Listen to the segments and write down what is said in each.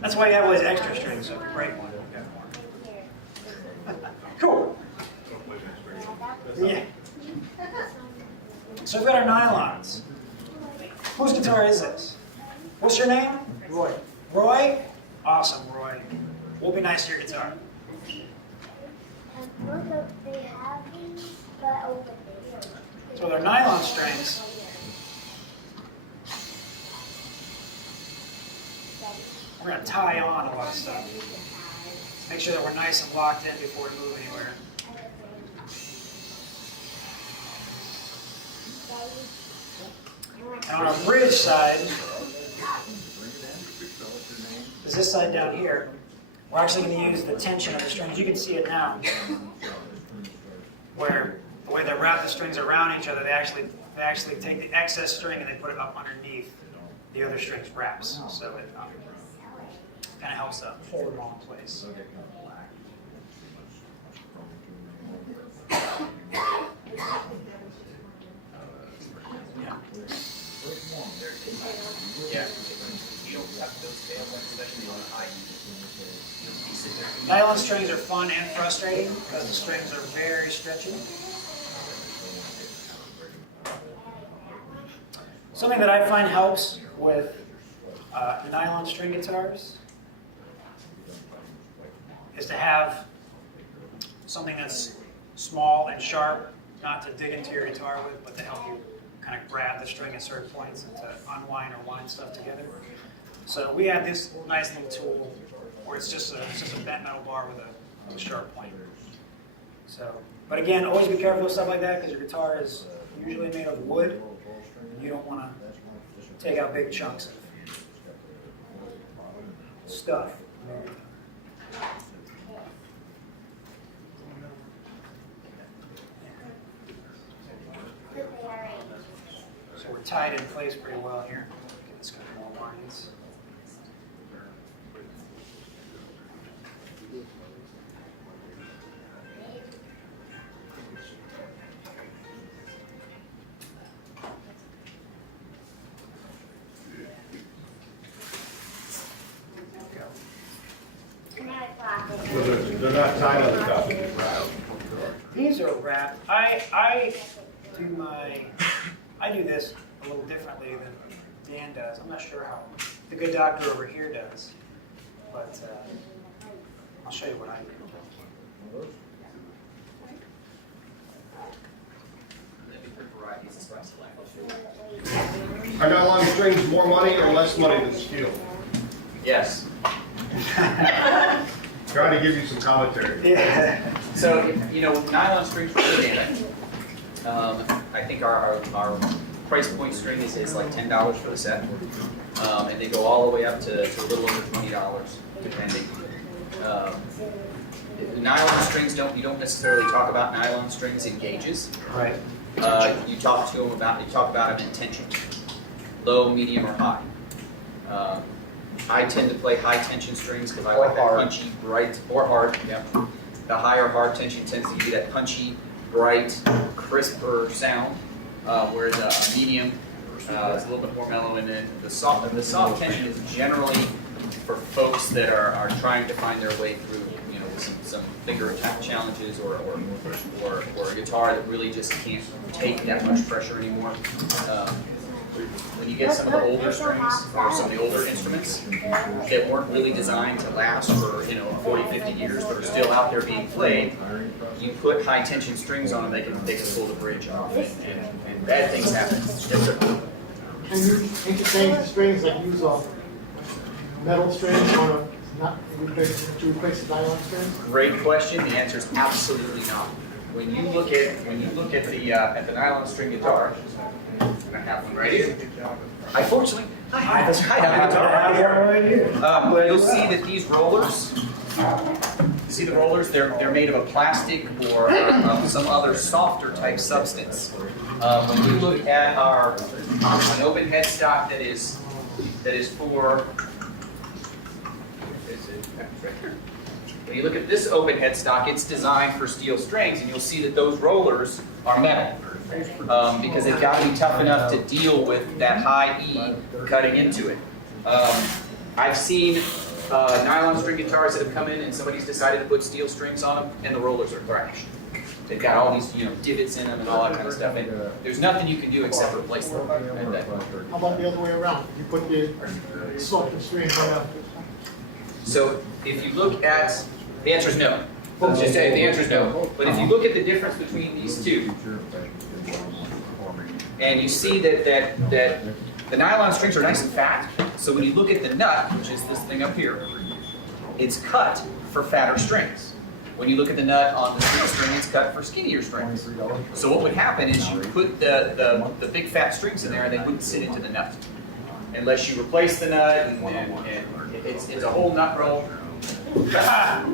That's why you have all these extra strings, so if you break one, you got more. Cool. Yeah. So we've got our nylons. Whose guitar is this? What's your name? Roy. Roy? Awesome, Roy. We'll be nice to your guitar. They have these, but over there. So they're nylon strings. We're going to tie on a lot of stuff. Make sure that we're nice and locked in before we move anywhere. And on our bridge side, is this side down here, we're actually going to use the tension of the strings. You can see it now, where the way they wrap the strings around each other, they actually take the excess string and they put it up underneath the other string's wraps. So it kind of helps to hold them all in place. Yeah. Nylon strings are fun and frustrating because the strings are very stretchy. Something that I find helps with nylon string guitars is to have something that's small and sharp, not to dig into your guitar with, but to help you kind of grab the string at certain points and to unwind or wind stuff together. So we have this nice little tool where it's just a bent metal bar with a sharp point. So, but again, always be careful with stuff like that because your guitar is usually made of wood. And you don't want to take out big chunks of stuff. So we're tied in place pretty well here. Let's get more lines. They're not tied on the top of these wraps. These are wrapped. I do this a little differently than Dan does. I'm not sure how the good doctor over here does, but I'll show you what I do. Are nylon strings more money or less money than steel? Yes. Trying to give you some commentary. Yeah. So, you know, nylon strings for organic. I think our price point string is like $10 for the set. And they go all the way up to a little over $20, depending. Nylon strings you don't necessarily talk about nylon strings in gauges. Right. You talk about them in tension, low, medium, or high. I tend to play high tension strings because I like that punchy, bright, or hard. Yeah. The higher hard tension tends to give you that punchy, bright, crisper sound, whereas a medium is a little bit more mellow. And then the soft tension is generally for folks that are trying to find their way through, you know, some finger attack challenges or a guitar that really just can't take that much pressure anymore. When you get some of the older strings or some of the older instruments that weren't really designed to last for 40, 50 years, but are still out there being played, you put high tension strings on them, they can pull the bridge off, and bad things happen. Can you interchange the strings like use metal strings to replace the nylon strings? Great question. The answer is absolutely not. When you look at the nylon string guitar, and I have one right here. Unfortunately, I have a guitar right here. You'll see that these rollers. You see the rollers? They're made of a plastic or some other softer type substance. When you look at an open headstock that is for. When you look at this open headstock, it's designed for steel strings, and you'll see that those rollers are metal because they've got to be tough enough to deal with that high E cutting into it. I've seen nylon string guitars that have come in and somebody's decided to put steel strings on them, and the rollers are thrashed. They've got all these, divots in them and all that kind of stuff, and there's nothing you can do except replace them. And How about the other way around? You put the soft strings on. so if you look at, the answer is no. Let's just say the answer is no. But if you look at the difference between these two, and you see that the nylon strings are nice and fat, so when you look at the nut, which is this thing up here, it's cut for fatter strings. When you look at the nut on the steel string, it's cut for skinnier strings. So what would happen is you put the big fat strings in there and they wouldn't sit into the nut. Unless you replace the nut, and it's a whole nut roll. That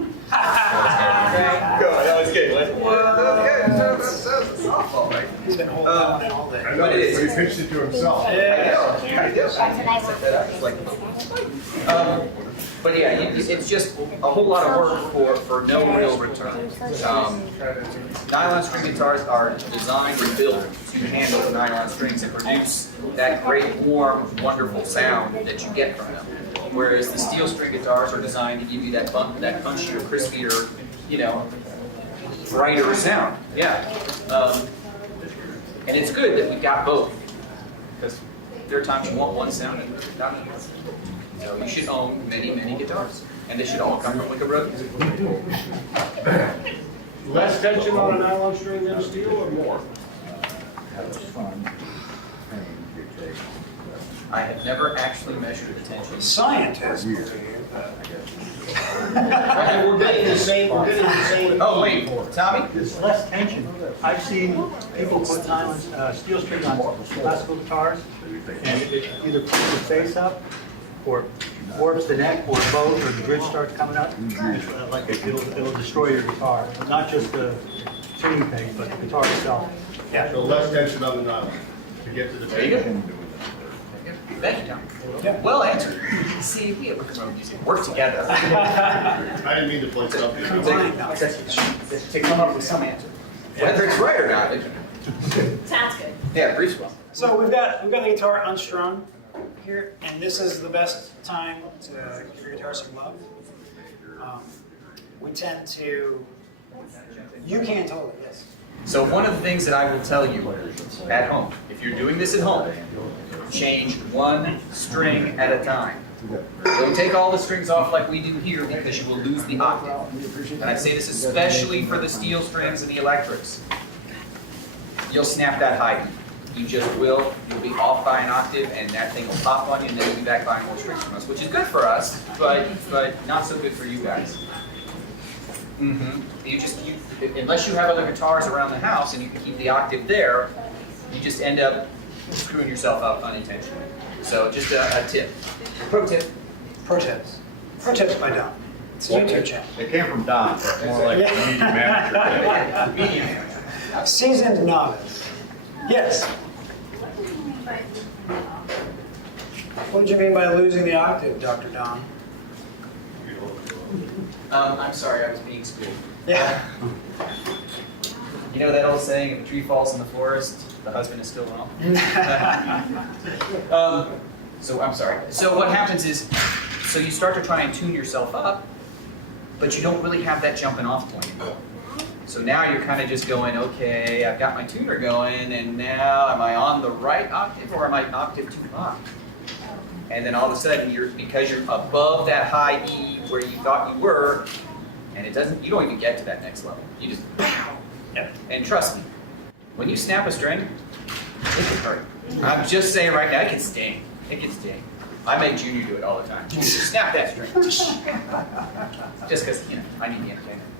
was good. That's a softball, right? He's been holding that one in all day. I know, But it is. he pitched it to himself. But yeah, it's just a whole lot of work for no real return. Nylon string guitars are designed and built to handle the nylon strings and produce that great, warm, wonderful sound that you get from them. Whereas the steel string guitars are designed to give you that punchier, crispier, brighter sound. Yeah. And it's good that we got both, because there are times you want one sound and not another. So you should own many, many guitars, and they should all come from Wickham Brothers. Less tension on a nylon string than steel or more? I have never actually measured the tension. Scientists. And we're getting the same, Oh wait, Tommy? There's less tension. I've seen people put nylon, steel string on classical guitars, and it either pulls the face up, or warps the neck, or both, or the bridge starts coming up. It's like it'll destroy your guitar. Not just the tuning peg, but the guitar itself. Yeah. So less tension on the nylon to get to the. There you go. Thank you, Tommy. Yeah. Well answered. See, we at Wickham Road Music work together I didn't mean to play something. to come up with some answer. Whether it's right or not, Sounds good. yeah, Bruce will. So we've got the guitar unstrung here, and this is the best time to give your guitar some love. We tend to. You can totally, yes. So one of the things that I will tell you at home, if you're doing this at home, change one string at a time. Don't take all the strings off like we do here, because you will lose the octave. And I say this especially for the steel strings and the electrics. You'll snap that high. You just will. You'll be off by an octave, and that thing will pop on you, and then you'll be back buying more strings from us, which is good for us, but not so good for you guys. Unless you have other guitars around the house and you can keep the octave there, you just end up screwing yourself up unintentionally. So just a tip, pro tip. Pro tips. Pro tips by Don. It's a YouTube channel. It came from Don, but more like a media manager. Medium. Seasoned novice. Yes. What did you mean by losing the octave, Dr. Don? I'm sorry, I was being schooled. Yeah. You know that old saying, if a tree falls in the forest, the husband is still wrong? So I'm sorry. So what happens is, so you start to try and tune yourself up, but you don't really have that jumping off point. So now you're kind of just going, okay, I've got my tuner going, and now am I on the right octave or am I an octave too high? And then all of a sudden, because you're above that high E where you thought you were, and you don't even get to that next level. You just, Yep. And trust me, when you snap a string, it can hurt. I'm just saying right now, it can sting. It can sting. I make Junior do it all the time. Junior, snap that string. Just because, I need the entertainment.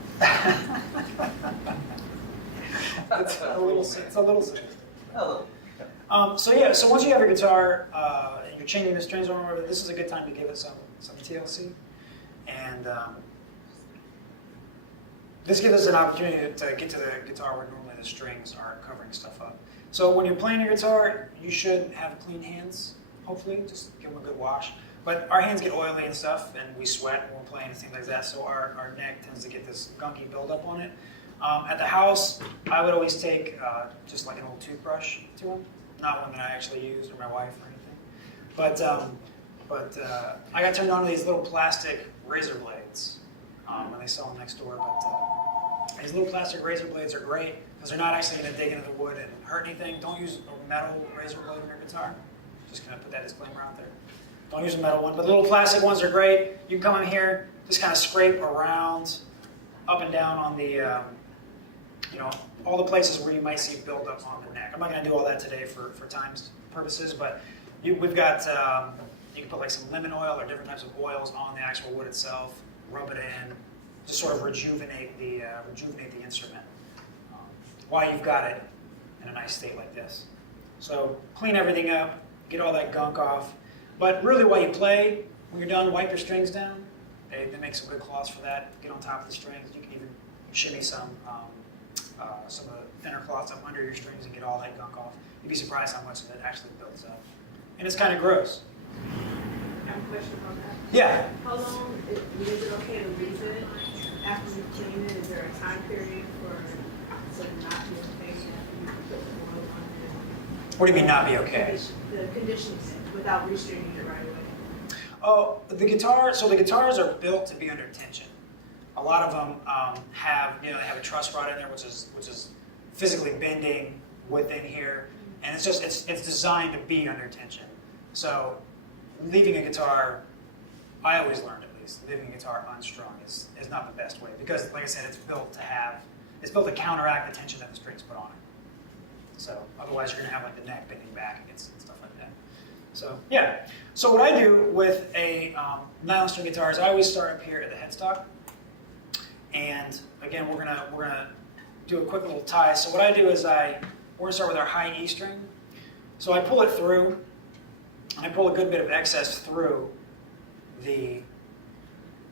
It's a little sick. Hello. So once you have your guitar, and you're changing the strings or whatever, this is a good time to give it some TLC. And this gives us an opportunity to get to the guitar where normally the strings are covering stuff up. So when you're playing your guitar, you should have clean hands, hopefully, just give them a good wash. But our hands get oily and stuff, and we sweat when we're playing and things like that, so our neck tends to get this gunky buildup on it. At the house, I would always take just like an old toothbrush to them, not one that I actually used or my wife or anything. But But I got turned on to these little plastic razor blades when they sell them next door. But these little plastic razor blades are great because they're not actually going to dig into the wood and hurt anything. Don't use a metal razor blade in your guitar. Just going to put that disclaimer out there. Don't use a metal one, but the little plastic ones are great. You can come in here, just kind of scrape around, up and down on the, all the places where you might see buildup on the neck. I'm not going to do all that today for time's purposes, but we've got, you can put like some lemon oil or different types of oils on the actual wood itself, rub it in, just sort of rejuvenate the instrument while you've got it in a nice state like this. So clean everything up, get all that gunk off. But really while you play, when you're done, wipe your strings down. They make some good cloths for that. Get on top of the strings. You can even shimmy some of the thinner cloths up under your strings and get all that gunk off. You'd be surprised how much of it actually builds up. And it's kind of gross. I have a question about that. Yeah. How long is it okay to leave it after you clean it? Is there a time period for it not to be okay after you put the oil on it? What do you mean not be okay? The conditions without restraining it right away. Oh, the guitars are built to be under tension. A lot of them they have a truss rod in there, which is physically bending within here, and it's designed to be under tension. So, leaving a guitar, I always learned at least, leaving a guitar unstrung is not the best way because, like I said, it's built to counteract the tension that the strings put on it. So, otherwise you're going to have like the neck bending back and stuff like that. So yeah. So what I do with a nylon string guitar is I always start up here at the headstock, and again we're gonna do a quick little tie. So what I do is we're gonna start with our high E string. So I pull it through, and I pull a good bit of excess through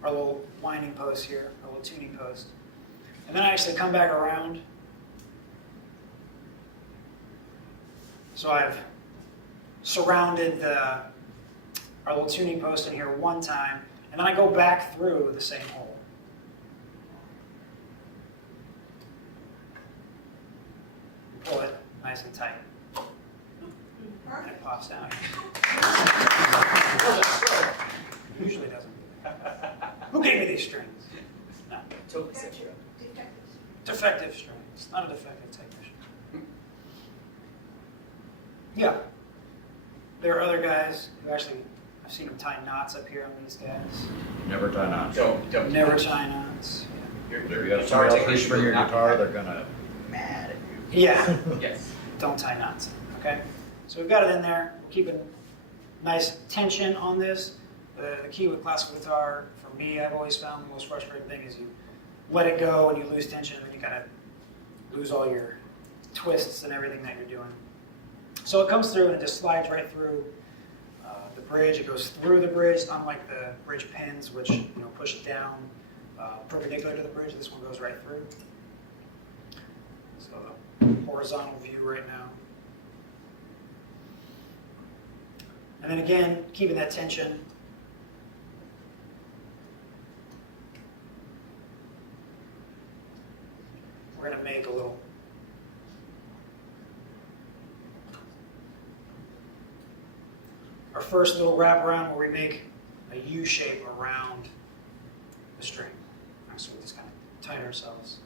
our little winding post here, our little tuning post, and then I actually come back around. So I've surrounded our little tuning post in here one time, and then I go back through the same hole. Pull it nice and tight. And it pops down. Usually doesn't. Who gave me these strings? No. Totally set you up. Defective strings, not a defective technician. Yeah. There are other guys who actually, I've seen them tie knots up here on these guys. Never tie knots. Don't. Never tie knots. If you got somebody else whispering your guitar, they're gonna mad at you. Yeah. Yes. Don't tie knots. Okay? So we've got it in there. We're keeping nice tension on this. The key with classical guitar, for me, I've always found the most frustrating thing is you let it go and you lose tension, and then you kind of lose all your twists and everything that you're doing. So it comes through and it just slides right through the bridge. It goes through the bridge, unlike the bridge pins, which push it down perpendicular to the bridge. This one goes right through. So horizontal view right now. And then again, keeping that tension. We're going to make a little our first little wrap around where we make a U shape around the string. So we just kind of tighten ourselves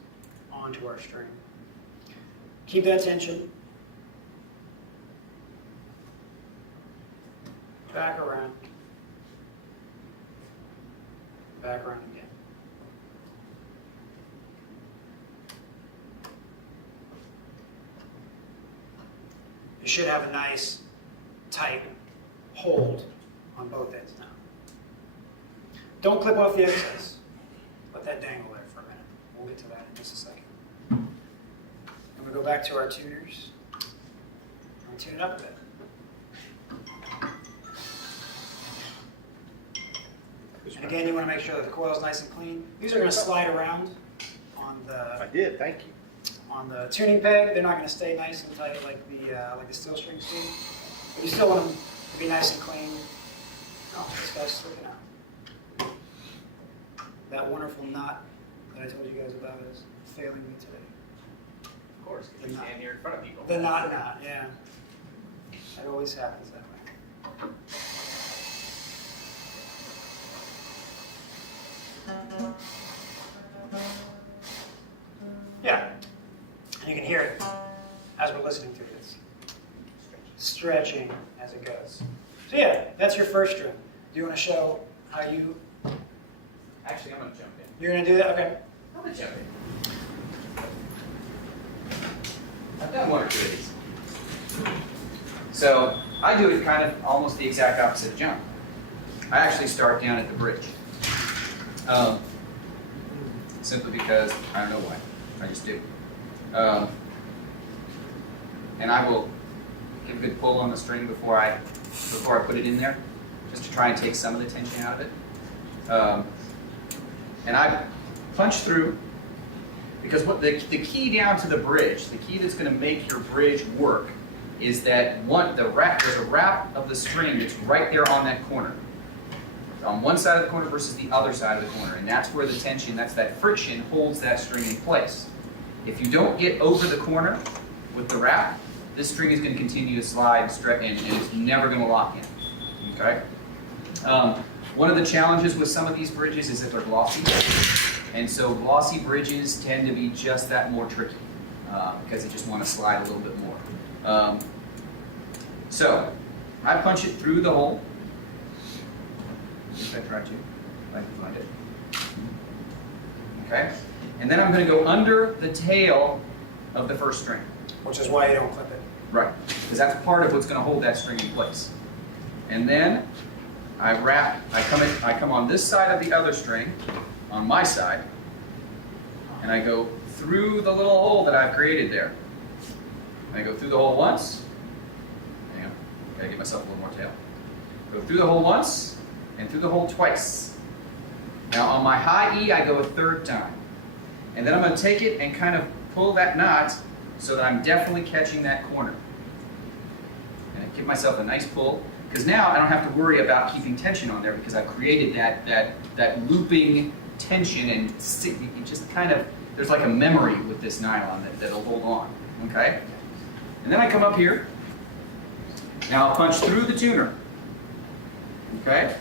onto our string. Keep that tension. Back around. Back around again. You should have a nice, tight hold on both ends now. Don't clip off the excess. Let that dangle there for a minute. We'll get to that in just a second. And we go back to our tuners. And tune it up a bit. And again, you want to make sure that the coil is nice and clean. These are going to slide around on I did, thank you. the tuning peg. They're not going to stay nice and tight like the steel strings do. But you still want them to be nice and clean. Oh, this guy's slipping out. That wonderful knot that I told you guys about is failing me today. Of course, because you stand here in front of people. The knot, yeah. It always happens that way. Yeah, and you can hear it as we're listening through this. Stretching as it goes. So yeah, that's your first string. Do you want to show how you... Actually, I'm gonna jump in. You're going to do that? Okay. I'm gonna jump in. I've done one or two of these. So I do it kind of almost the exact opposite of John. I actually start down at the bridge. Simply because I don't know why. I just do. And I will give a good pull on the string before I put it in there, just to try and take some of the tension out of it. And I punch through, because what the key down to the bridge, the key that's going to make your bridge work, is that there's a wrap of the string that's right there on that corner. On one side of the corner versus the other side of the corner. And that's where the tension, that's that friction, holds that string in place. If you don't get over the corner with the wrap, this string is going to continue to slide, stretch, and it's never going to lock in. Okay? One of the challenges with some of these bridges is that they're glossy. And so glossy bridges tend to be just that more tricky because they just want to slide a little bit more. So I punch it through the hole. If I try to, I can find it. Okay? And then I'm going to go under the tail of the first string. Which is why you don't clip it. Right. Because that's part of what's going to hold that string in place. And then I come on this side of the other string, on my side, and I go through the little hole that I've created there. And I go through the hole once. Hang on, gotta give myself a little more tail. Go through the hole once, and through the hole twice. Now on my high E, I go a third time. And then I'm going to take it and kind of pull that knot so that I'm definitely catching that corner. And I give myself a nice pull, because now I don't have to worry about keeping tension on there because I've created that looping tension, and you just kind of, there's like a memory with this nylon that'll hold on, okay? And then I come up here. Now I'll punch through the tuner, okay?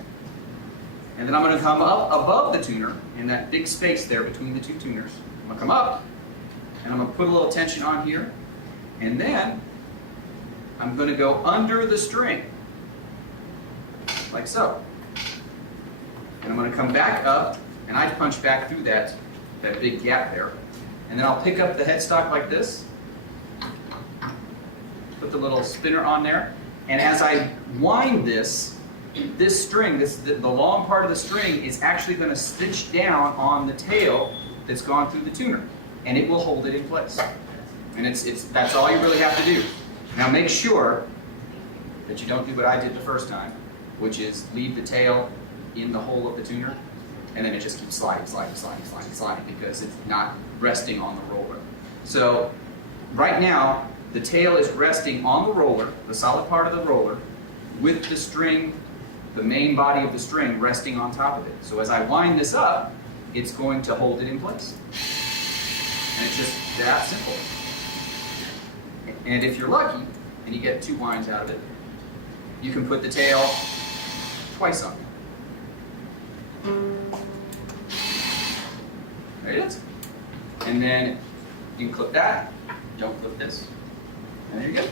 And then I'm going to come up above the tuner in that big space there between the two tuners. I'm going to come up, and I'm going to put a little tension on here, and then I'm going to go under the string, like so. And I'm going to come back up, and I punch back through that big gap there. And then I'll pick up the headstock like this, put the little spinner on there, and as I wind this string, the long part of the string is actually going to stitch down on the tail that's gone through the tuner, and it will hold it in place. And that's all you really have to do. Now make sure that you don't do what I did the first time, which is leave the tail in the hole of the tuner, and then it just keeps sliding because it's not resting on the roller. So right now, the tail is resting on the roller, the solid part of the roller, with the string, the main body of the string resting on top of it. So as I wind this up, it's going to hold it in place. And it's just that simple. And if you're lucky, and you get 2 winds out of it, you can put the tail twice on there. There it is. And then you can clip that, don't clip this, and there you go.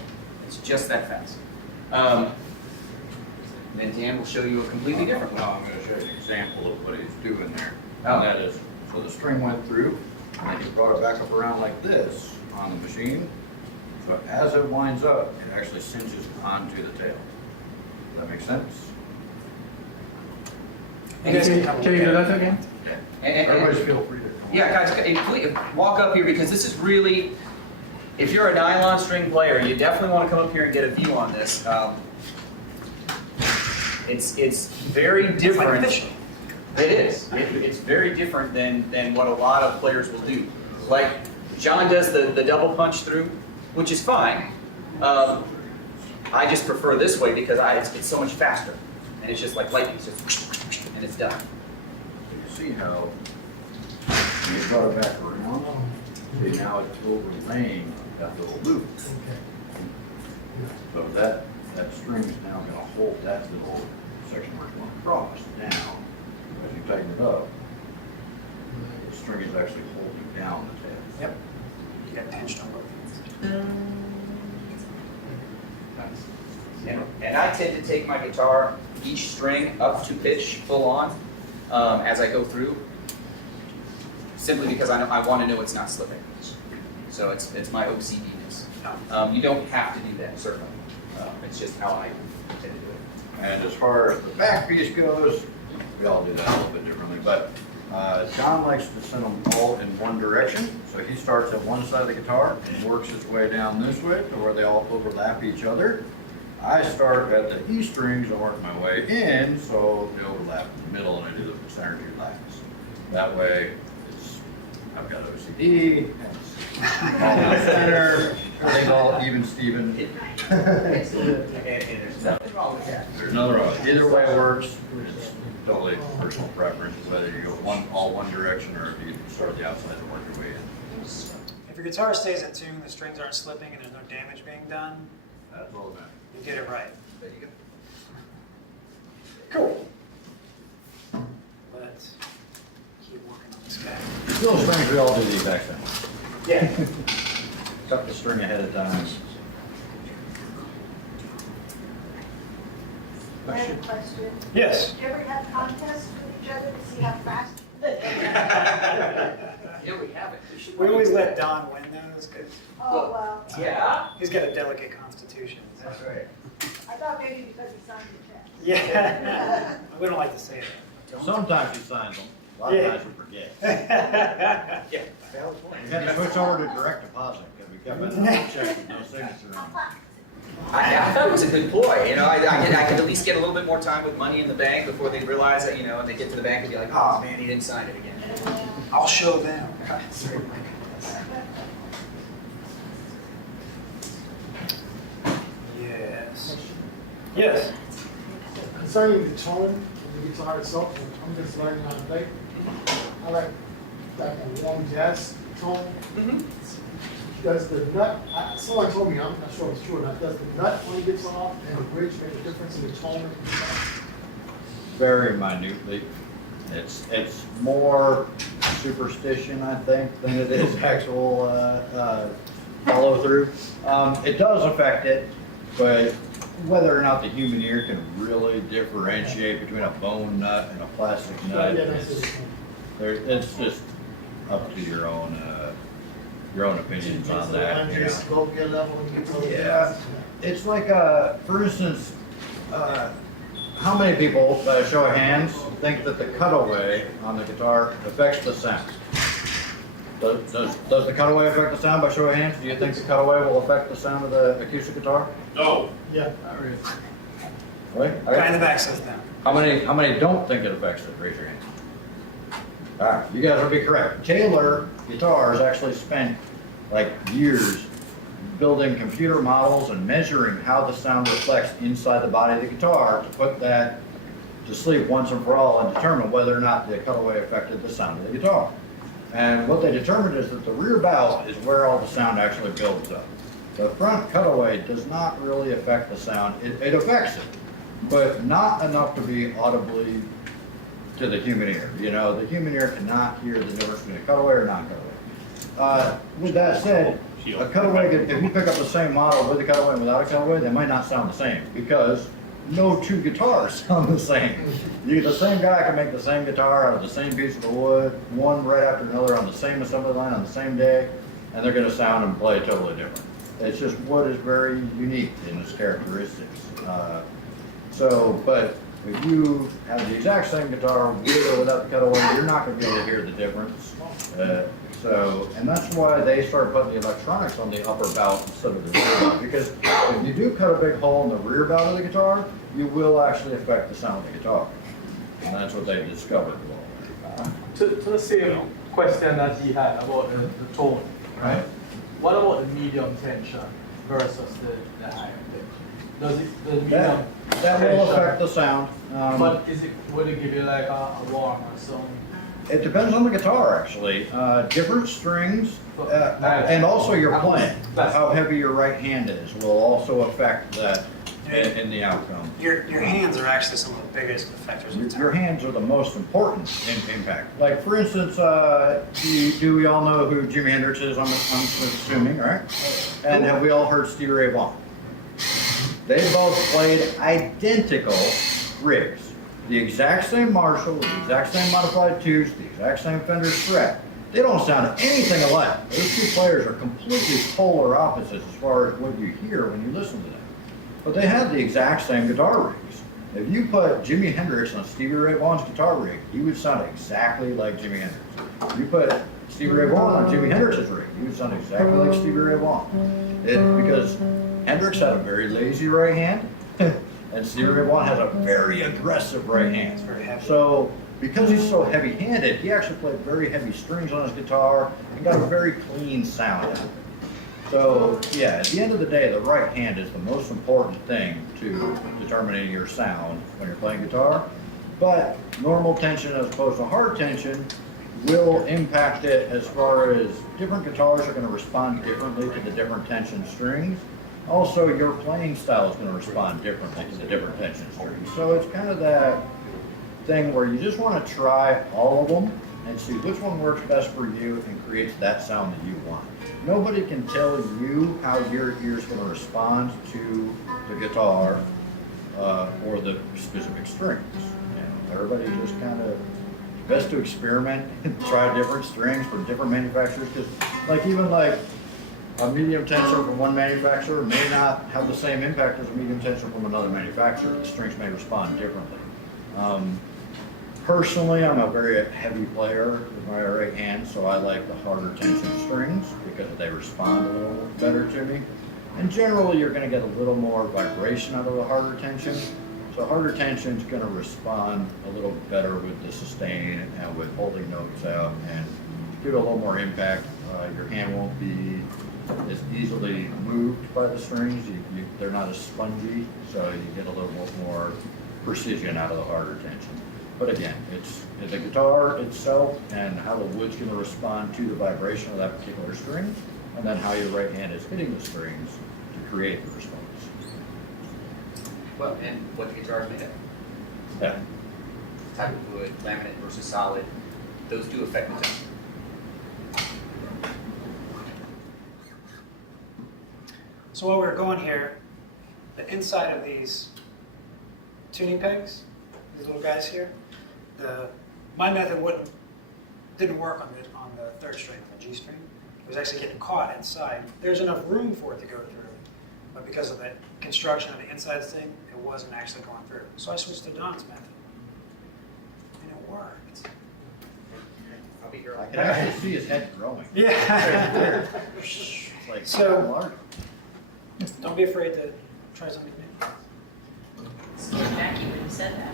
It's just that fast. Then Dan will show you a completely different one. Now I'm going to show you an example of what he's doing there. Oh. And that is, so the string went through, and he brought it back up around like this on the machine. So as it winds up, it actually cinches onto the tail. Does that make sense? You guys can Can you do that again? Everybody's feel free to come on. Yeah, guys, please walk up here because this is really, if you're a nylon string player, you definitely want to come up here and get a view on this. It's very different. Like fishing. It is. It's very different than what a lot of players will do. Like John does the double punch through, which is fine. I just prefer this way because it's so much faster, and it's just like lightning, it's just and it's done. You see how you brought it back around? See, now it's overlaying that little loop. So that string is now going to hold that little section where it's going to cross down as you tighten it up. string is actually holding down the tail. Yep. You got pinched on both ends. And I tend to take my guitar, each string up to pitch full on as I go through, simply because I want to know it's not slipping. So it's my OCDness. You don't have to do that, certainly. It's just how I tend to do it. And as far as the back piece goes, we all do that a little bit differently, but John likes to send them all in one direction. So he starts at one side of the guitar and works his way down this way to where they all overlap each other. I start at the E strings and work my way in, so they overlap in the middle, and I do the center two lines. That way, I've got OCD, it's all in the center, everything's all even Steven. There's nothing wrong with that. There's nothing wrong. Either way works. It's totally personal preference, whether you go all one direction or if you start the outside and work your way in. If your guitar stays in tune, the strings aren't slipping, and there's no damage being done, That's all that matters. you get it right. There you go. Cool. Let's keep working on this guy. Steel strings, we all do the exact same. Yeah. Cut the string ahead of time. I have a question. Yes. Do you ever have contests with each other to see how fast? Here we have it. should We always let Don win those because Oh, well, Yeah. he's got a delicate constitution. That's right. I thought maybe because he signed the check. Yeah. We don't like to say Sometimes he signs them, a lot of Yeah. times we forget. that. Yeah. We had to switch over to direct deposit because we kept it in the check with no signature on it. I thought it was a good ploy. You know, I could at least get a little bit more time with money in the bank before they realize that, you know, and they get to the bank and be like, oh man, he didn't sign it again. I'll show them. Yes. Yes. Concerning the tone of the guitar itself, I'm just learning how to play. I like a warm jazz tone. Does the nut, someone told me, I'm not sure if it's true or not, does the nut when it gets off and the bridge make a difference in the tone? Very minutely. It's more superstition, I think, than it is actual follow through. It does affect it, but whether or not the human ear can really differentiate between a bone nut and a plastic nut, Yeah, that's it. it's just up to your own opinions on that. You know. Just go up your level and get to Yeah. It's like, for instance, how many people, by a show of hands, think that the cutaway on the guitar affects the sound? Does the cutaway affect the sound by show of hands? Do you think the cutaway will affect the sound of the acoustic guitar? No. Yeah. Right? Guy in the back says no. How many don't think it affects it? Raise your hand. All right, you guys will be correct. Taylor Guitars actually spent like years building computer models and measuring how the sound reflects inside the body of the guitar to put that to sleep once and for all and determine whether or not the cutaway affected the sound of the guitar. And what they determined is that the rear bout is where all the sound actually builds up. The front cutaway does not really affect the sound. It affects it, but not enough to be audibly to the human ear. You know, the human ear cannot hear the difference between a cutaway or non-cutaway. With that said, a cutaway, if you pick up the same model with a cutaway and without a cutaway, they might not sound the same because no two guitars sound the same. The same guy can make the same guitar out of the same piece of wood, one right after another on the same assembly line on the same day, and they're going to sound and play totally different. It's just wood is very unique in its characteristics. But if you have the exact same guitar with or without the cutaway, you're not going to be able to hear the difference. And that's why they started putting the electronics on the upper bout instead of the rear bout. Because if you do cut a big hole in the rear bout of the guitar, you will actually affect the sound of the guitar. And that's what they discovered. To the same question that he had about the tone, right? What about the medium tension versus the higher pitch? Does the medium That will affect the sound. but would it give you like a warmer sound? It depends on the guitar, actually. Different strings, and also your playing. How heavy your right hand is will also affect that in the outcome. Your hands are actually some of the biggest effectors of Your tone. hands are the most important in impact. Like, for instance, do we all know who Jimi Hendrix is, I'm assuming, right? And have we all heard Stevie Ray Vaughan? They both played identical rigs. The exact same Marshall, the exact same modified twos, the exact same Fender Strat. They don't sound anything alike. Those two players are completely polar opposites as far as what you hear when you listen to them. But they had the exact same guitar rigs. If you put Jimi Hendrix on Stevie Ray Vaughan's guitar rig, he would sound exactly like Jimi Hendrix. If you put Stevie Ray Vaughan on Jimi Hendrix's rig, he would sound exactly like Stevie Ray Vaughan. Because Hendrix had a very lazy right hand, and Stevie Ray Vaughan has a very aggressive right hand. Very heavy. So, because he's so heavy-handed, he actually played very heavy strings on his guitar and got a very clean sound out of it. So, yeah, at the end of the day, the right hand is the most important thing to determining your sound when you're playing guitar. But normal tension as opposed to hard tension will impact it as far as different guitars are going to respond differently to the different tension strings. Also, your playing style is going to respond differently to the different tension strings. So it's kind of that thing where you just want to try all of them and see which one works best for you and creates that sound that you want. Nobody can tell you how your ear's going to respond to the guitar or the specific strings. You know, everybody just kind of best to experiment and try different strings from different manufacturers. Because, like, even like a medium tensor from one manufacturer may not have the same impact as a medium tensor from another manufacturer. The strings may respond differently. Personally, I'm a very heavy player with my right hand, so I like the harder tension strings because they respond a little better to me. And generally, you're going to get a little more vibration out of the harder tension. So harder tension is going to respond a little better with the sustain and with holding notes out and give it a little more impact. Your hand won't be as easily moved by the strings. They're not as spongy, so you get a little more precision out of the harder tension. But again, it's the guitar itself and how the wood's going to respond to the vibration of that particular string, and then how your right hand is hitting the strings to create the response. Well, and what the guitar is made of. Yeah. Type of wood, laminate versus solid, those do affect the tone. So while we're going here, the inside of these tuning pegs, these little guys here, my method didn't work on the third string, on the G string. It was actually getting caught inside. There's enough room for it to go through, but because of the construction of the inside thing, it wasn't actually going through. So I switched to Don's method, and it worked. I'll be here. I can actually see his head growing. Yeah. It's like So- large. Don't be afraid to try something new. Scared Jackie when you said that.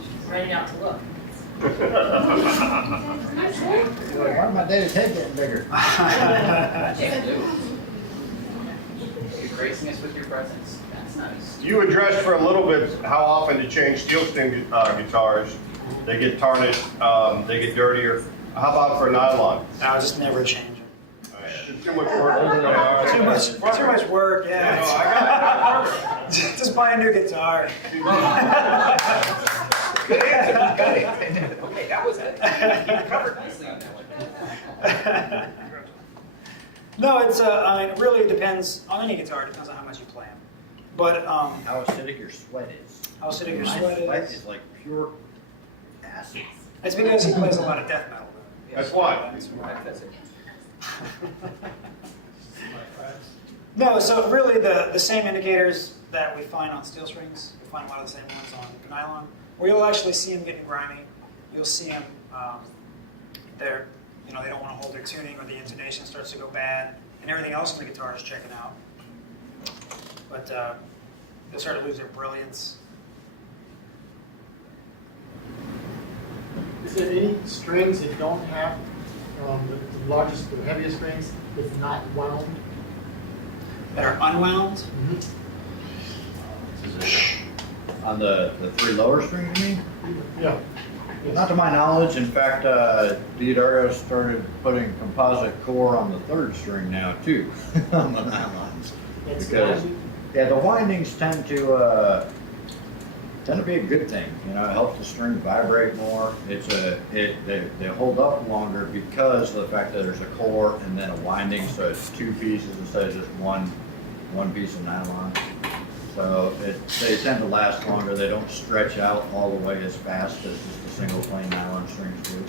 She's ready out to look. Why my daddy's head getting bigger? You're gracing us with your presence. That's nice. You addressed for a little bit how often to change steel string guitars. They get tarnished, they get dirtier. How about for nylon? I'll just never change it. It's too much work. Too much work, Yeah, no, yeah. I got it. Just buy a new guitar. Good answer. Okay, that was it. You covered nicely on that one. No, it's I mean, it really depends on any guitar. It depends on how much you play them. But How acidic your sweat is. how acidic your My sweat is. is like pure acid. It's because he plays a lot of death metal. That's why. That's it. No, so really the same indicators that we find on steel strings, we find a lot of the same ones on nylon. Where you'll actually see them getting grimy. You'll see them, they don't want to hold their tuning, or the intonation starts to go bad, and everything else on the guitar is checking out. But they'll start to lose their brilliance. Is there any strings that don't have the largest, the heaviest strings, if not wound? That are unwound. On the three lower strings, you mean? Yeah. Not to my knowledge. In fact, Diodario started putting composite core on the third string now too, on the nylons. That's Because logic. Yeah, the windings tend to be a good thing. You know, it helps the string vibrate more. They hold up longer because of the fact that there's a core and then a winding, so it's two pieces instead of just one piece of nylon. So they tend to last longer. They don't stretch out all the way as fast as just the single plain nylon strings do.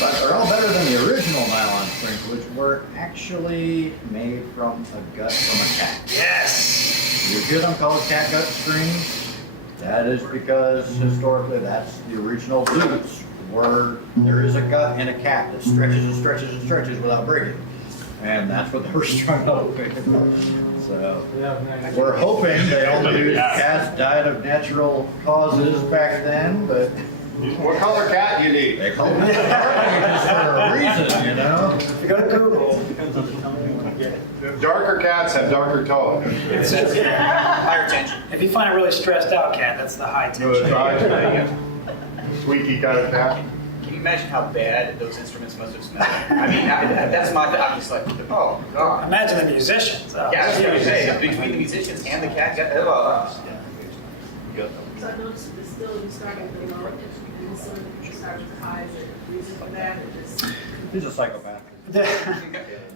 But they're all better than the original nylon strings, which were actually made from a gut from a cat. Yes! You hear them called catgut strings? That is because historically that's the original loops, where there is a gut in a cat that stretches and stretches and stretches without breaking. And that's what they were strung up with. So we're hoping they only used cats died of natural causes back then, but What color cat do you need? they call it just for a reason, you know? If you go to Google, Darker cats have darker tone. it says, Higher tension. if you find a really stressed out cat, that's the high tension. Squeaky kind of cat. Can you imagine how bad those instruments must have smelled? I mean, that's my, I'm just like, oh, God. Imagine the musicians. Oh, Yeah, I was gonna say, between the musicians and the cat, So I noticed that still you started with the low, and so you started with the highs, and reason for that, or just. He's a psychopath.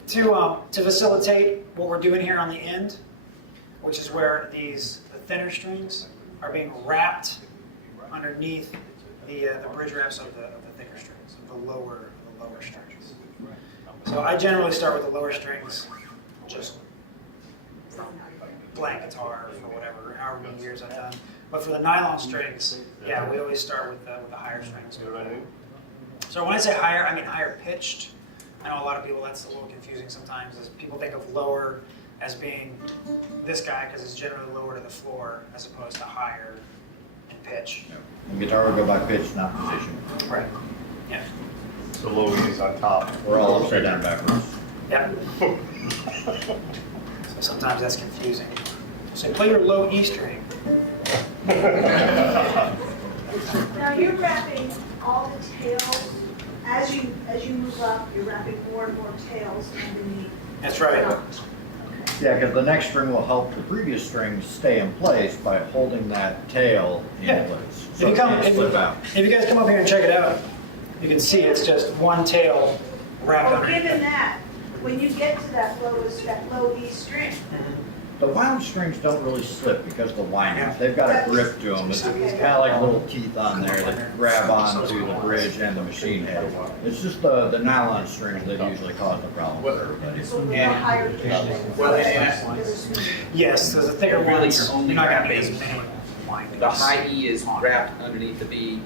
To facilitate what we're doing here on the end, which is where the thinner strings are being wrapped underneath the bridge wraps of the thicker strings, of the lower strings. So I generally start with the lower strings, just from blank guitar for whatever, however many years I've done. But for the nylon strings, yeah, we always start with the higher strings. So when I say higher, I mean higher pitched. I know a lot of people, that's a little confusing sometimes, is people think of lower as being this guy because it's generally lower to the floor as opposed to higher in pitch. And guitar would go by pitch, not position. Right. Yeah. The low E is on top. We're all upside down backwards. Yeah. So sometimes that's confusing. So play your low E string. Now you're wrapping all the tails, as you move up, you're wrapping more and more tails underneath. That's right. Yeah, because the next string will help the previous strings stay in place by holding that tail in Yeah. place. If So you it come, can't slip out. if you guys come up here and check it out, you can see it's just one tail wrapped Well, underneath. given that, when you get to that low E string, The wound strings don't really slip because of the windings. Yeah. They've got a grip to them. It's kind of like little teeth on there that grab onto the bridge and the machine head. It's just the nylon strings that usually cause the problem for everybody. so the higher pitch. Well, and Yes, there's a thicker Really, ones. you're only You're not gonna wrapping get as many windings. the high E is wrapped underneath the B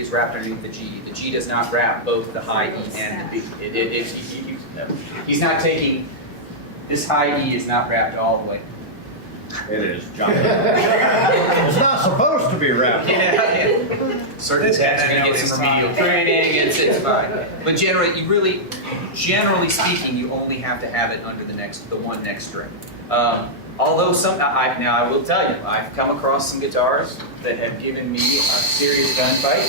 is wrapped underneath the G. The G does not wrap both the high E and the B. He's not taking, this high E is not wrapped all the way. It is, John. It's not supposed to be wrapped. Yeah. Certain cats are gonna get some remedial training, it's fine. But generally speaking, you only have to have it under the one next string. Although now I will tell you, I've come across some guitars that have given me a serious gunfight,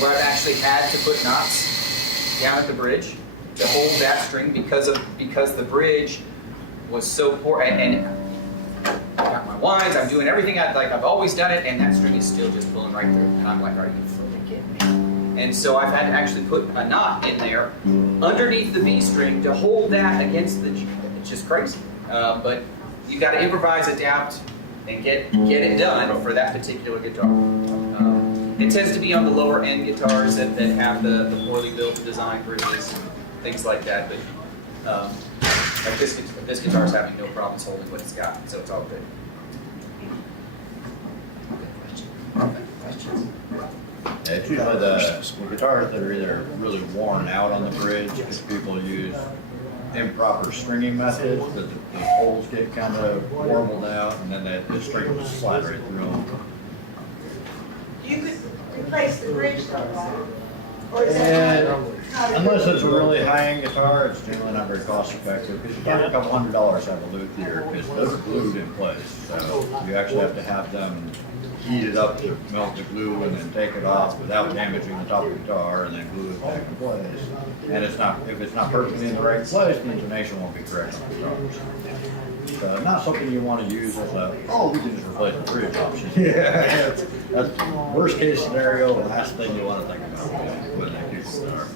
where I've actually had to put knots down at the bridge to hold that string because the bridge was so poor, and I got my winds, I'm doing everything I've always done it, and that string is still just pulling right through, and I'm like, are you freaking kidding me? And so I've had to actually put a knot in there underneath the B string to hold that against the G. It's just crazy. But you got to improvise, adapt, and get it done for that particular guitar. It tends to be on the lower end guitars that have the poorly built design bridges, things like that. But like this guitar's having no problems holding what it's got, so it's all good. Yeah, it's usually the guitars that are either really worn out on the bridge because people use improper stringing methods, that the holes get kind of warbled out and then the string will just slide right through them. You could replace the bridge though, right? And unless it's a really high-end guitar, it's generally not very cost effective, because you get a couple $100 to have a luthier, because those are glued in place. So you actually have to have them heated up to melt the glue and then take it off without damaging the top of the guitar and then glue it back in place. And it's not, if it's not perfectly in the right place, the intonation won't be correct on the guitar. So not something you want to use as a, oh, we can just replace the bridge option. Yeah, that's worst case scenario, the last thing you want to think about with an acoustic guitar.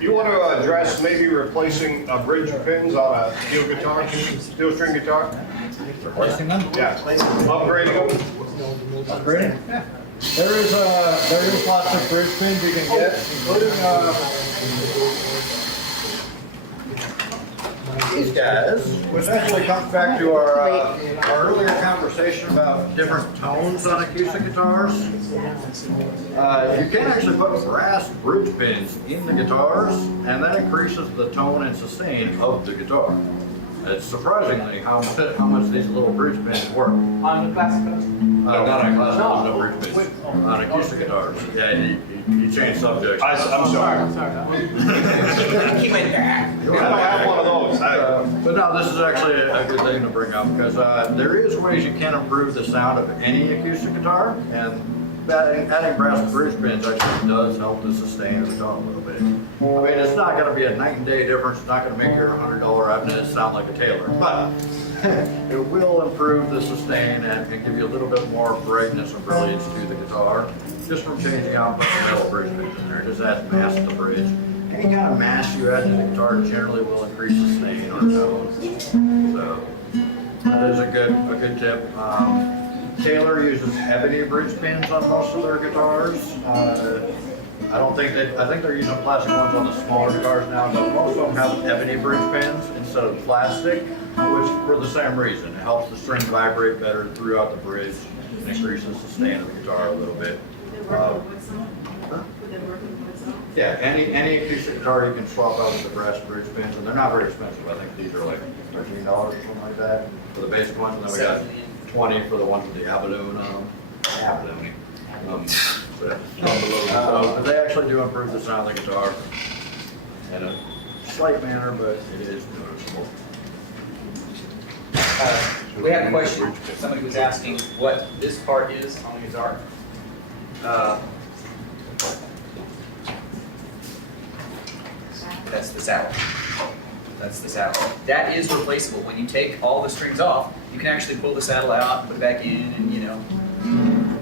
You want to address maybe replacing bridge pins on a steel guitar, steel string guitar? Replacing them? Yeah, upgrading them? Upgrading? Yeah. There is lots of bridge pins you can get, including these guys, which actually comes back to our earlier conversation about different tones on acoustic guitars. You can actually put brass bridge pins in the guitars, and that increases the tone and sustain of the guitar. It's surprisingly how much these little bridge pins work. On the classical? Not on classical, no bridge pins. On acoustic guitars. Yeah, you change subjects. I'm sorry. I'm sorry. He went back. I don't have one of those. But no, this is actually a good thing to bring up, because there is ways you can improve the sound of any acoustic guitar, and adding brass bridge pins actually does help to sustain the guitar a little bit. I mean, it's not going to be a night and day difference. It's not going to make your $100 Ibanez sound like a Taylor, but it will improve the sustain and give you a little bit more brightness and brilliance to the guitar, just from changing out the metal bridge pins in there. It just adds mass to the bridge. Any kind of mass you add to the guitar generally will increase sustain or tone. So that is a good tip. Taylor uses ebony bridge pins on most of their guitars. I think they're using plastic ones on the smaller guitars now, but most of them have ebony bridge pins instead of plastic, which for the same reason. It helps the string vibrate better throughout the bridge and increases the sustain of the guitar a little bit. Yeah, any acoustic guitar you can swap out with the brass bridge pins, and they're not very expensive. I think these are like $13 or something like that for the basic ones, and then we got 20 for the ones with the abalone but they actually do improve the sound of the guitar in a slight manner, but it is noticeable. We had a question. Somebody was asking what this part is on the guitar. That's the saddle. That's the saddle. That is replaceable. When you take all the strings off, you can actually pull the saddle out, put it back in, and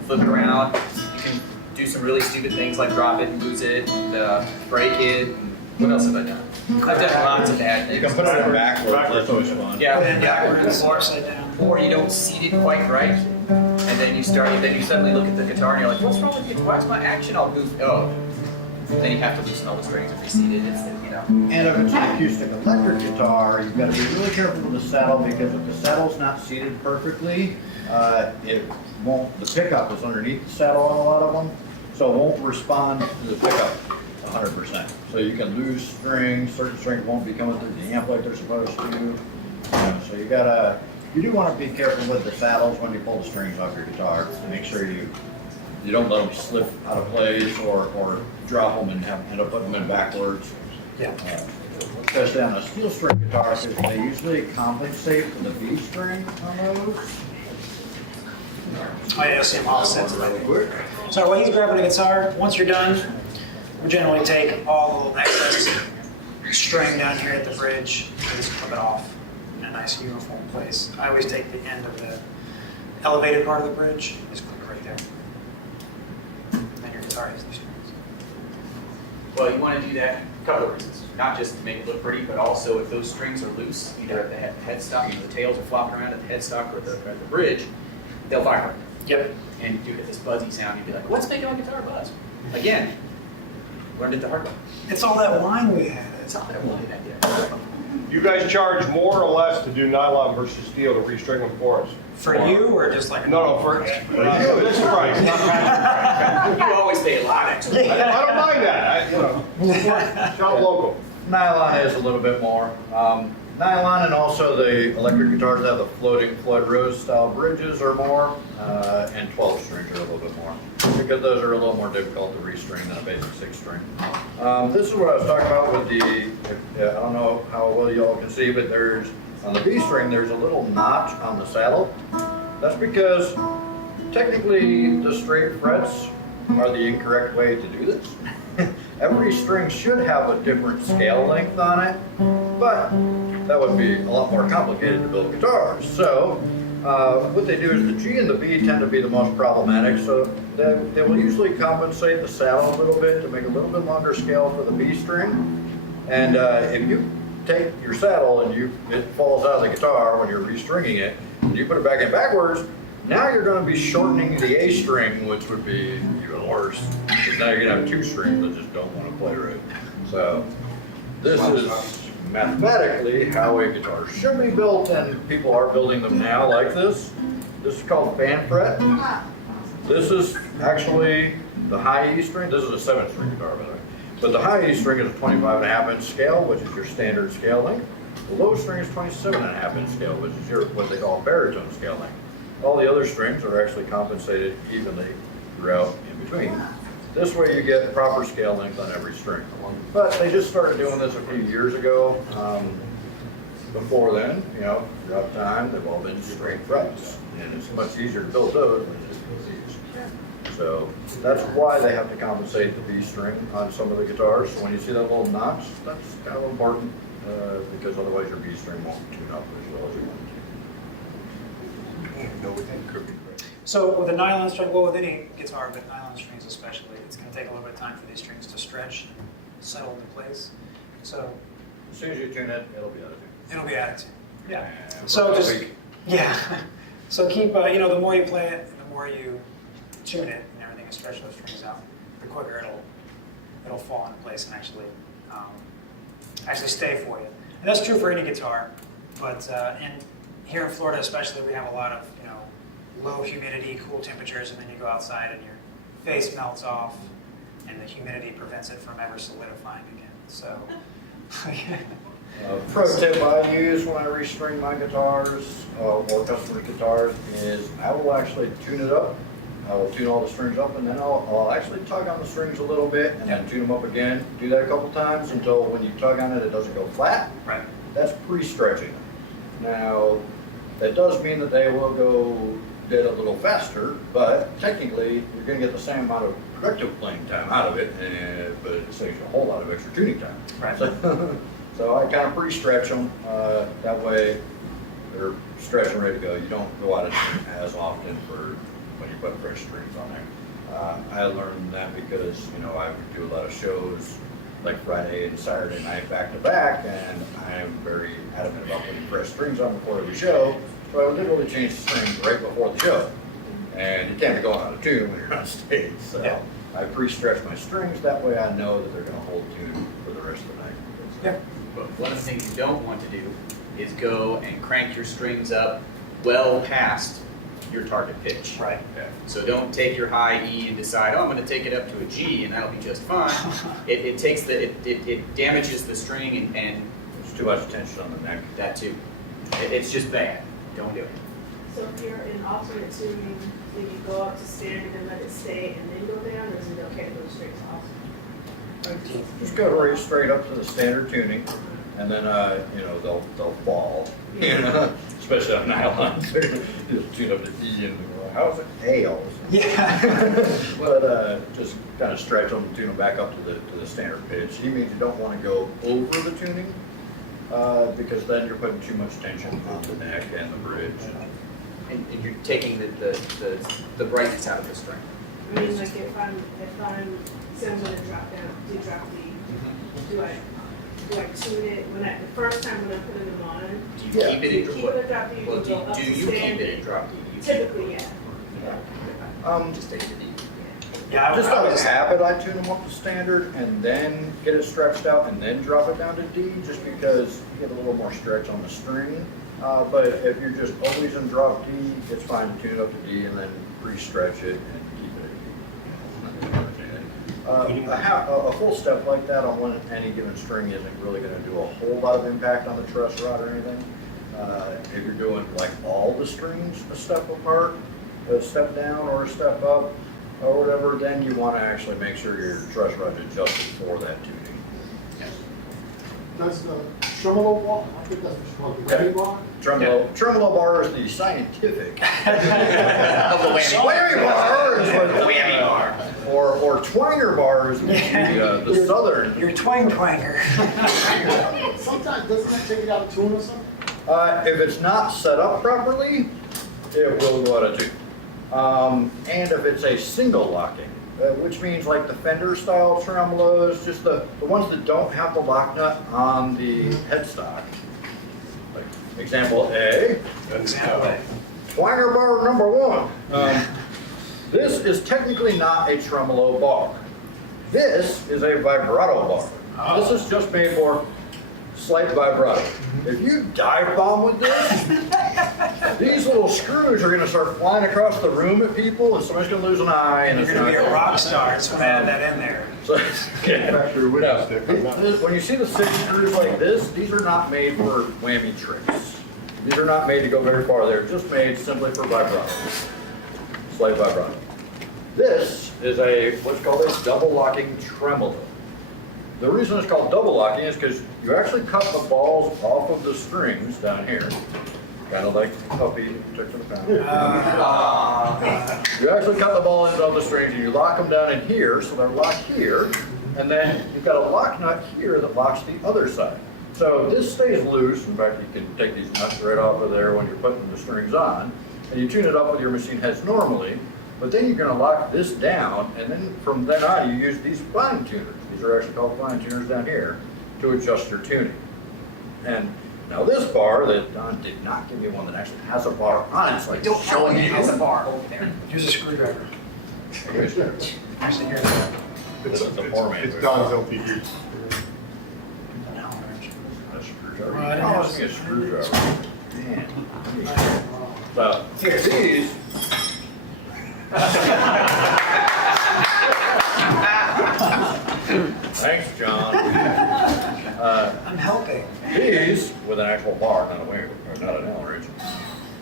flip it around. You can do some really stupid things like drop it and lose it, and break it. And what else have I done? I've done lots of bad things. You can put it in backwards. That's always fun. Yeah, Backwards, or, upside down. or you don't seat it quite right, and then you suddenly look at the guitar and you're like, what's wrong with it? Why is my action all goofy? Oh. Then you have to loosen all the strings and reseat it. And if it's an acoustic electric guitar, you've got to be really careful with the saddle, because if the saddle's not seated perfectly, it won't. The pickup is underneath the saddle on a lot of them, so it won't respond to the pickup 100%. So you can lose strings. Certain strings won't be coming through the amp like they're supposed to. So you do want to be careful with the saddles when you pull the strings off your guitar. Make sure you don't let them slip out of place or drop them and end up putting them in backwards. Yeah. Especially on a steel string guitar, because they usually compensate for the B string on those. Oh yeah, see them all set together. So while he's grabbing a guitar, once you're done, we generally take all the excess string down here at the bridge and just clip it off in a nice uniform place. I always take the end of the elevated part of the bridge, just clip it right there. Then your guitar has the strings. Well, you want to do that a couple of reasons. Not just to make it look pretty, but also if those strings are loose, either at the headstock, the tails are flopping around at the headstock or at the bridge, they'll vibrate. Yep. And you get this buzzy sound, you'd be like, what's making my guitar buzz? Again, learned it the hard way. It's all that wine we had. It's not that I wanted that yet. You guys charge more or less to do nylon versus steel to restring them for us? For you, or just like a No, for you, this price, not that You always pay a lot extra. price. I don't mind that, shop local. Nylon is a little bit more. Nylon and also the electric guitars have the floating Floyd Rose style bridges or more, and 12 strings are a little bit more, because those are a little more difficult to restring than a basic 6 string. This is what I was talking about with the, I don't know how well you all can see, but there's, on the B string, there's a little notch on the saddle. That's because technically the straight frets are the incorrect way to do this. Every string should have a different scale length on it, but that would be a lot more complicated to build guitars. So what they do is the G and the B tend to be the most problematic, so they will usually compensate the saddle a little bit to make a little bit longer scale for the B string. And if you take your saddle and it falls out of the guitar when you're restringing it, and you put it back in backwards, now you're going to be shortening the A string, which would be even worse, because now you're going to have 2 strings that just don't want to play right. So this is mathematically how a guitar should be built, and people are building them now like this. This is called fan fret. This is actually the high E string. This is a 7-string guitar, by the way. But the high E string is a 25.5-inch scale, which is your standard scale length. The low string is 27.5-inch scale, which is your what they call baritone scale length. All the other strings are actually compensated evenly throughout in between. This way you get proper scale length on every string. But they just started doing this a few years ago. Before then, you know, throughout time, they've all been straight frets. And it's much easier to build those than it is to build these. So that's why they have to compensate the B string on some of the guitars. So when you see that little notch, that's kind of important because otherwise your B string won't tune up as well as you want it to. So with a nylon string, well, with any guitar, but nylon strings especially, it's going to take a little bit of time for these strings to stretch and settle into place. So As soon as you tune it, it'll be out of tune. it'll be added to. Yeah. And So for a just, week. yeah. So keep, you know, the more you play it, the more you tune it and everything, and stretch those strings out, the quicker it'll fall into place and actually stay for you. And that's true for any guitar, but here in Florida especially, we have a lot of, you know, low humidity, cool temperatures, and then you go outside and your face melts off, and the humidity prevents it from ever solidifying again. So, Pro tip I use when I restring my guitars or customer guitars is I will actually tune it up. I will tune all the strings up, and then I'll actually tug on the strings a little bit and then tune them up again. Do that a couple times until when you tug on it, it doesn't go flat. right. That's pre-stretching. Now, that does mean that they will go dead a little faster, but technically, you're going to get the same amount of productive playing time out of it, but it saves you a whole lot of extra tuning time. Right. So I kind of pre-stretch them. That way, they're stretched and ready to go. You don't go out of tune as often for when you put fresh strings on there. I learned that because, you know, I would do a lot of shows like Friday and Saturday night back to back, and I am very adamant about putting fresh strings on before every show. So I would literally change the strings right before the show. And you can't be going out of tune when you're on stage. So Yeah. I pre-stretch my strings, that way I know that they're gonna hold tune for the rest of the night. Yeah. But one of the things you don't want to do is go and crank your strings up well past your target pitch. Right. So don't take your high E and decide, oh, I'm going to take it up to a G and that'll be just fine. It damages the string and There's too much tension on the neck. that too. It's just bad. Don't do it. So if you're in alternate tuning, then you go up to standard and let it stay and then go down, or is it okay to go straight to alternate? Just go right straight up to the standard tuning, and then, you know, they'll fall, you know, especially on nylon. You tune up to E and how's it? A all of a sudden. Yeah. But just kind of stretch them, tune them back up to the standard pitch. He means you don't want to go over the tuning, because then you're putting too much tension on the neck and the bridge. And you're taking the brightness out of the string. I mean, like if I'm, say I'm gonna drop down, do drop D, do I tune it the first time when I'm putting them on? Do you keep it in Keep it a drop D, Well, go up do to you keep standard? it in drop D? You keep- Typically, yeah. Just take the D. Yeah, Just out of habit, I tune them up to standard and then get it stretched out and then drop it down to D, just because you get a little more stretch on the string. But if you're just always in drop D, it's fine to tune it up to D and then re-stretch it and keep it at D. A full step like that on any given string isn't really going to do a whole lot of impact on the truss rod or anything. If you're doing like all the strings a step apart, a step down or a step up or whatever, then you want to actually make sure your truss rod's adjusted for that tuning. Does the tremolo bar, I think that's what you call it, the whammy bar? Tremolo bar is the scientific. Whammy bar is what Whammy bar. Or twanger bar is the southern. You're twang twanger. Sometimes, doesn't that take it out of tune or something? If it's not set up properly, it will go out of tune. And if it's a single locking, which means like the Fender style tremolos, just the ones that don't have the lock nut on the headstock. Like example A, Example A. twanger bar number 1. This is technically not a tremolo bar. This is a vibrato bar. This is just made for slight vibrato. If you dive bomb with this, these little screws are going to start flying across the room at people, and somebody's going to lose an eye. And You're going to be a rock star, so add that in there. So, when you see the 6 screws like this, these are not made for whammy tricks. These are not made to go very far. They're just made simply for vibrato, slight vibrato. This is what's called a double locking tremolo. The reason it's called double locking is because you actually cut the balls off of the strings down here, kind of like a puppy took to the pound. You actually cut the ball into all the strings and you lock them down in here, so they're locked here, and then you've got a lock nut here that locks the other side. So this stays loose. In fact, you can take these nuts right off of there when you're putting the strings on, and you tune it up with your machine heads normally, but then you're going to lock this down, and then from then on you use these fine tuners. These are actually called fine tuners down here to adjust your tuning. And now this bar that Don did not give me one that actually has a bar on it, so I don't Showing know it has a bar over there. Use a screwdriver. Here's Nice to hear that. This is the foreman. It's Don's LPD. a screwdriver. Oh, I didn't Oh, have it's a screwdriver. Man. So these. Thanks, John. I'm helping. These, with an actual bar, not a wing, or not an Allen wrench,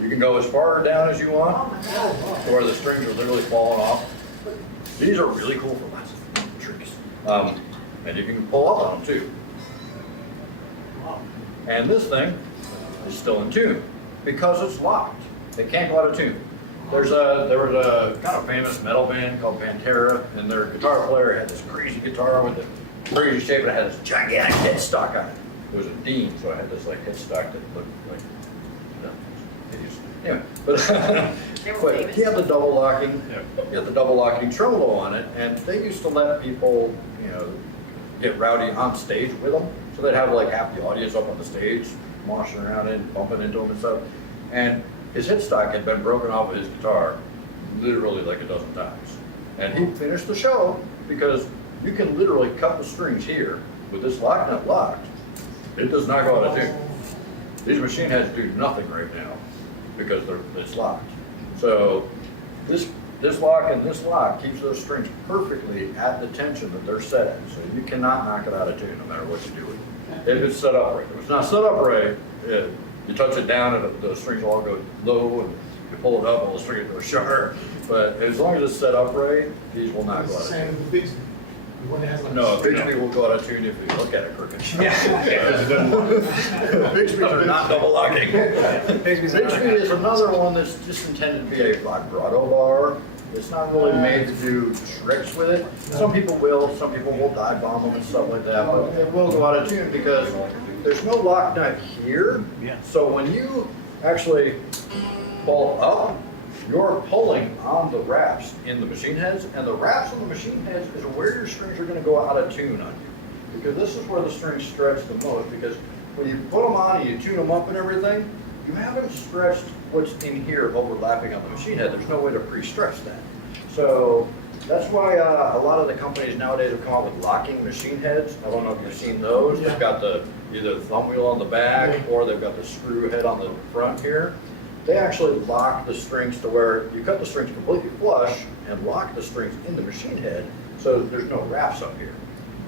you can go as far down as you want, to where the strings are literally falling off. These are really cool for lots of tricks. And you can pull up on them too. And this thing is still in tune because it's locked. It can't go out of tune. There was a kind of famous metal band called Pantera, and their guitar player had this crazy guitar with the crazy shape, and it had this gigantic headstock on it. It was a Dean, so I had this like headstock that looked like, hideous. Anyway, but he had the double locking, tremolo on it, and they used to let people, get rowdy on stage with them. So they'd have like half the audience up on the stage, moshing around it, bumping into them and stuff. And his headstock had been broken off of his guitar literally like a dozen times. And he finished the show because you can literally cut the strings here with this lock nut locked. It does not go out of tune. These machine heads do nothing right now because it's locked. So this lock and this lock keeps those strings perfectly at the tension that they're set at. So you cannot knock it out of tune no matter what you do with it. If it's set up right. If it's not set up right, you touch it down and the strings all go low, and you pull it up, all the strings go sharp. But as long as it's set up right, these will not It's go the out of same tune. with the Bixby. The one that has like No, Bixby will go out of tune if you look at it crooked. Yeah. Bixby's are not double locking. Bixby's Bixby is another one that's just intended to be a vibrato bar. It's not really made to do tricks with it. Some people will dive bomb them and stuff like that, but it will go out of tune because there's no lock nut here. So when you actually pull up, you're pulling on the wraps in the machine heads, and the wraps on the machine heads is where your strings are going to go out of tune on you. Because this is where the strings stretch the most, because when you put them on and you tune them up and everything, you haven't stretched what's in here overlapping on the machine head. There's no way to pre-stretch that. So that's why a lot of the companies nowadays have come out with locking machine heads. I don't know if you've seen those. They've got either the thumb wheel on the back or they've got the screw head on the front here. They actually lock the strings to where you cut the strings completely flush and lock the strings in the machine head So there's no wraps up here.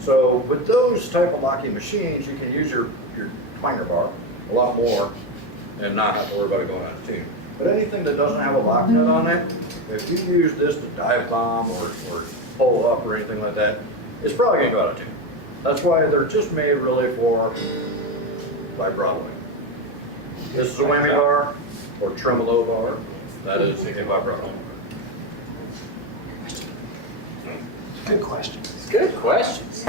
So with those type of locking machines, you can use your twanger bar a lot more and not have to worry about it going out of tune. But anything that doesn't have a lock nut on it, if you use this to dive bomb or pull up or anything like that, it's probably gonna go out of tune. That's why they're just made really for vibrato. This is a whammy bar or tremolo bar. That is a vibrato. Good questions. Good questions.